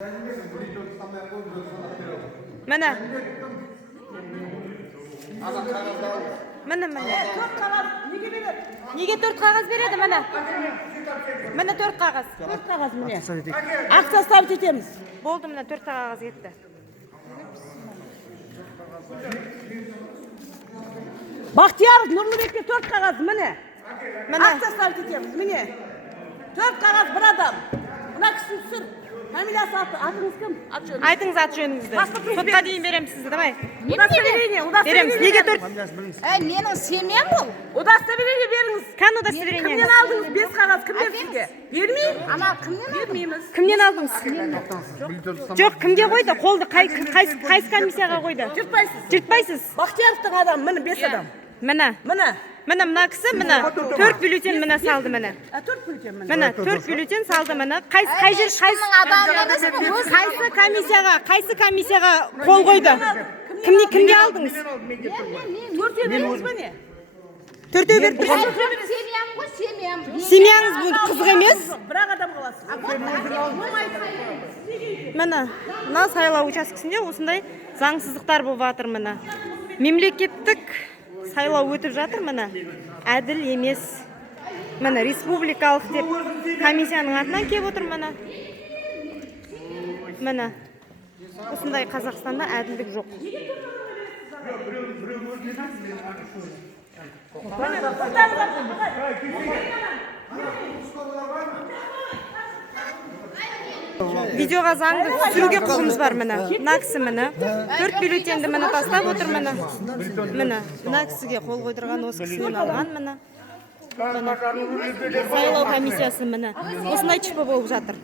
Mana. Mana. Dört kağıt nege verir? Nega 4 qog'oz beradi mana? Mana 4 qog'oz. Dört kağıt mı ne? Aksa sabit etemiz. Bo'ldi, mana 4 ta qog'oz ketdi. Bahtiyar Nurlubek'te dört kağıt mı ne? Mana. Aksa sabit etemiz mı ne? Dört kağıt bir adam. Buna kısımsın. Familiyası atınız kim? At şöyle. Aytыңыз ат жөніңізді. Паспортыңызды Сотқа дейін береміз сізді, давай. Удостоверение, Береміз. удостоверение. Неге 4? Менің семьям ол. Удостоверение беріңіз. Kan удостоверение? Kimden aldınız? 5 kağıt kimden sizge? Vermeyin. Ана кімнен Vermeyimiz. Кімнен алдыңыз? Жоқ, кімге қойды? Қолды қайсы комиссияға қойды? Жırtpaysız. Жыртпайсыз. Bahtiyar'ın adam, mını 5 adam. Мына. Mını. Мына кісі мына 4 бюллетень мына салды мына. 4 bülten mını. Мына 4 бюллетень салды мына. ешкімнің адамы емес пе өзі? Қайсы комиссияға қол қойды? Кімге алдыңыз? Төртеу veriniz mi ne? Төртеу берді. Семьям ғой семьям. Семьяңыз бұл қызық емес. Бірақ адам қаласыз. Мына сайлау учаскесінде осындай заңсыздықтар болып жатыр мына. Мемлекеттік сайлау өтіп жатыр мына. Әділ емес. Мына республикалық деп комиссияның атынан келіп отыр мына. Мына. Осындай Қазақстанда әділдік жоқ. Видеоға заңды түсіруге құқығымыз бар мына. Мына кісі мына 4 бюллетенді мына тастап отыр мына. Мына кісіге қол қойдырған осы кісіден алған мына. Сайлау комиссиясы мына. Осындай чипі болып жатыр.